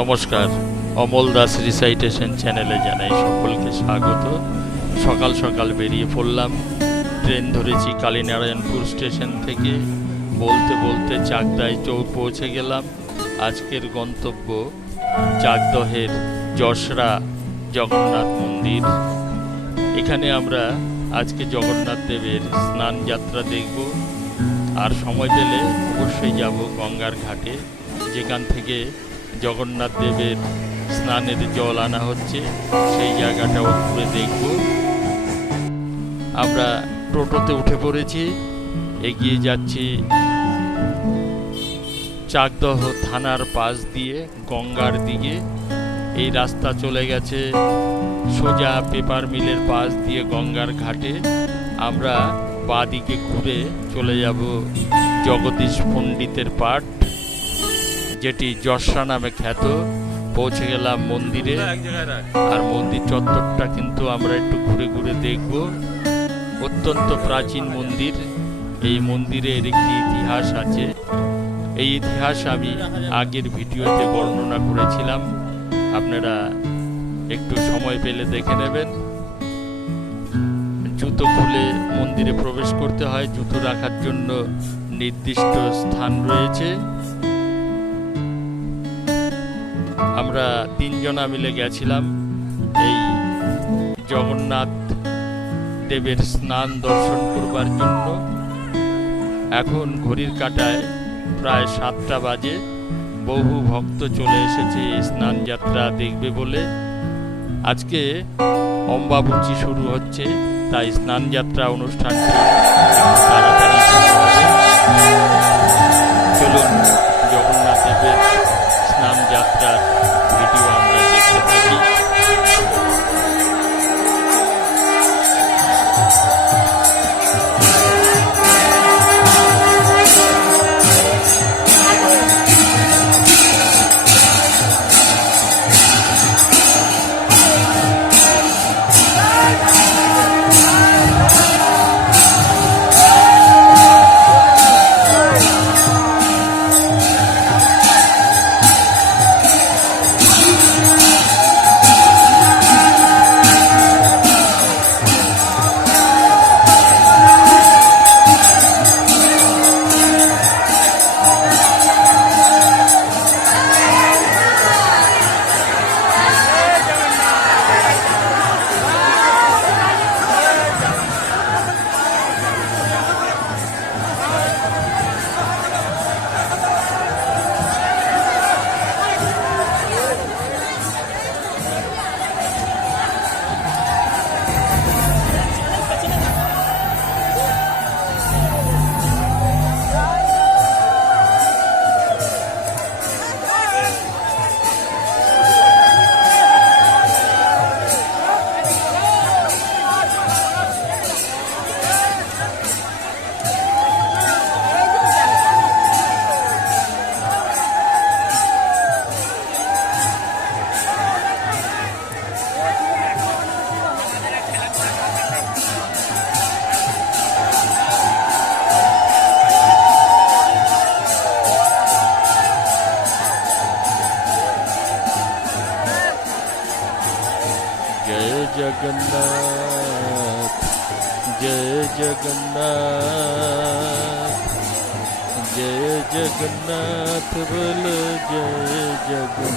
নমস্কার, অমল দাস রিসাইটেশন চ্যানেলে জানাই সকলকে স্বাগত। সকাল সকাল বেরিয়ে পড়লাম। ট্রেন ধরেছি কালীনারায়ণপুর স্টেশন থেকে। বলতে বলতে চাকদায় পৌঁছে গেলাম। আজকের গন্তব্য চাকদহের যশরা জগন্নাথ মন্দির। এখানে আমরা আজকে জগন্নাথ দেবের স্নান যাত্রা দেখব, আর সময় পেলে অবশ্যই যাব গঙ্গার ঘাটে, যেখান থেকে জগন্নাথ দেবের স্নানের জল আনা হচ্ছে, সেই জায়গাটাও ঘুরে দেখব। আমরা টোটোতে উঠে পড়েছি, এগিয়ে যাচ্ছি চাকদহ থানার পাশ দিয়ে গঙ্গার দিকে। এই রাস্তা চলে গেছে সোজা পেপার মিলের পাশ দিয়ে গঙ্গার ঘাটে। আমরা বাঁ দিকে ঘুরে চলে যাব জগদীশ পণ্ডিতের পাঠ, যেটি যশরা নামে খ্যাত। পৌঁছে গেলাম মন্দিরে, আর মন্দির চত্বরটা কিন্তু আমরা একটু ঘুরে ঘুরে দেখব। অত্যন্ত প্রাচীন মন্দির। এই মন্দিরের একটি ইতিহাস আছে। এই ইতিহাস আমি আগের ভিডিওতে বর্ণনা করেছিলাম, আপনারা একটু সময় পেলে দেখে নেবেন। জুতো খুলে মন্দিরে প্রবেশ করতে হয়, জুতো রাখার জন্য নির্দিষ্ট স্থান রয়েছে। আমরা তিনজনা মিলে গেছিলাম এই জগন্নাথ দেবের স্নান দর্শন করবার জন্য। এখন ঘড়ির কাঁটায় প্রায় 7টা বাজে। বহু ভক্ত চলে এসেছে এই স্নান যাত্রা দেখবে বলে। আজকে অম্বাবুচি শুরু হচ্ছে, তাই স্নান যাত্রা অনুষ্ঠানটি তাড়াতাড়ি শুরু হবে। চলুন জগন্নাথ দেবের স্নান যাত্রার ভিডিও আমরা দেখতে থাকি। जगन्नाथ जय जगन्नाथ जय जगन्नाथ बोलो जय जगन्नाथ।